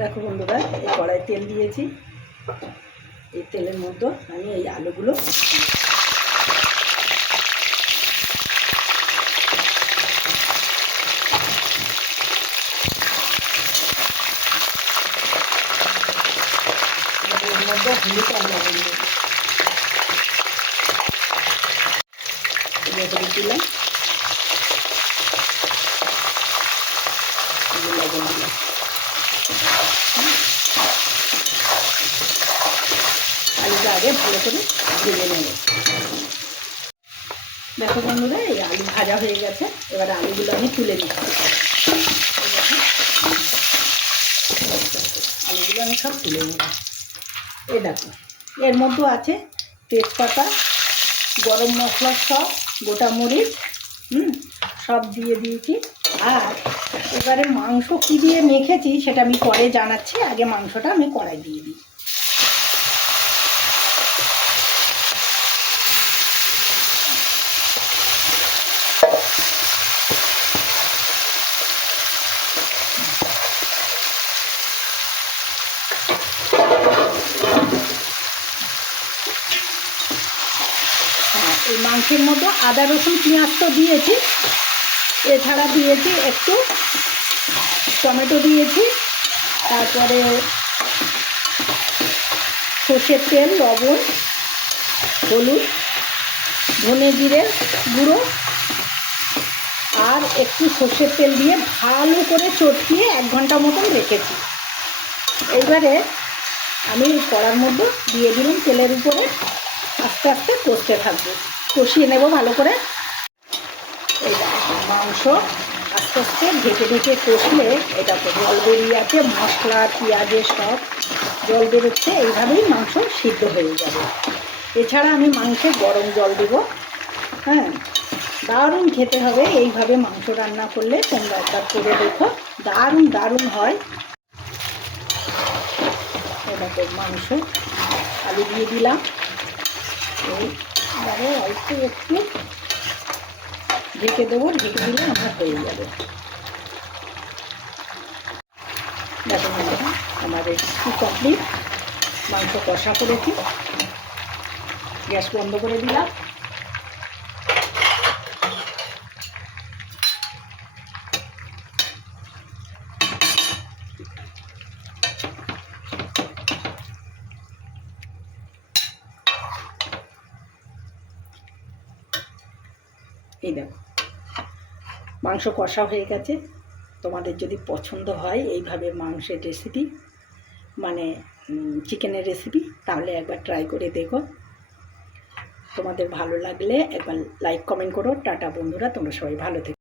দেখো বন্ধুরা, এই কড়াই তেল দিয়েছি। এই তেলের মধ্যে আমি এই আলুগুলো এর মধ্যে হলুদ আর লবণ দেবো। হলুদ দিলাম, লবণ দিলাম। আলুটা আগে ভালো করে ভেজে নেব। দেখো বন্ধুরা, এই আলু ভাজা হয়ে গেছে। এবার আলুগুলো আমি তুলে নিচ্ছি। আলুগুলো আমি সব তুলে নেব। এই দেখো, এর মধ্যে আছে তেজপাতা, গরম মশলা, সব গোটা মরিচ, সব দিয়ে দিয়েছি। আর এবারে মাংস কী দিয়ে মেখেছি সেটা আমি পরে জানাচ্ছি। আগে মাংসটা আমি কড়াই দিয়ে দিই। এই মাংসের মধ্যে আদা রসুন পেঁয়াজ তো দিয়েছি, এছাড়া দিয়েছি একটু টমেটো দিয়েছি, তারপরে সর্ষের তেল, লবণ, হলুদ, ধনে জিরে গুঁড়ো আর একটু সর্ষের তেল দিয়ে ভালো করে চটকিয়ে 1 ঘন্টা মতন রেখেছি। এইবারে আমি কড়ার মধ্যে দিয়ে দিলাম তেলের উপরে। আস্তে আস্তে কষতে থাকবো, কষিয়ে নেব ভালো করে। এই মাংস আস্তে আস্তে ঢেকে ঢেকে কষলে এটা তো জল বেরিয়ে আছে, মশলা পেঁয়াজের সব জল বেরোচ্ছে। এইভাবেই মাংস সিদ্ধ হয়ে যাবে। এছাড়া আমি মাংসে গরম জল দেব। হ্যাঁ, দারুণ খেতে হবে। এইভাবে মাংস রান্না করলে তোমরা একবার করে দেখো, দারুণ দারুণ হয়। এটাকে মাংস আলু দিয়ে দিলাম। এইবারে অল্প একটু ঢেকে দেবো, ঢেকে দিলে আমার হয়ে যাবে। দেখো বন্ধুরা, আমার রেসিপি কমপ্লিট। মাংস কষা করেছি, গ্যাস বন্ধ করে দিলাম। এই দেখো, মাংস কষা হয়ে গেছে। তোমাদের যদি পছন্দ হয় এইভাবে মাংসের রেসিপি, মানে চিকেনের রেসিপি, তাহলে একবার ট্রাই করে দেখো। তোমাদের ভালো লাগলে একবার লাইক কমেন্ট করো। টাটা বন্ধুরা, তোমরা সবাই ভালো থেকো।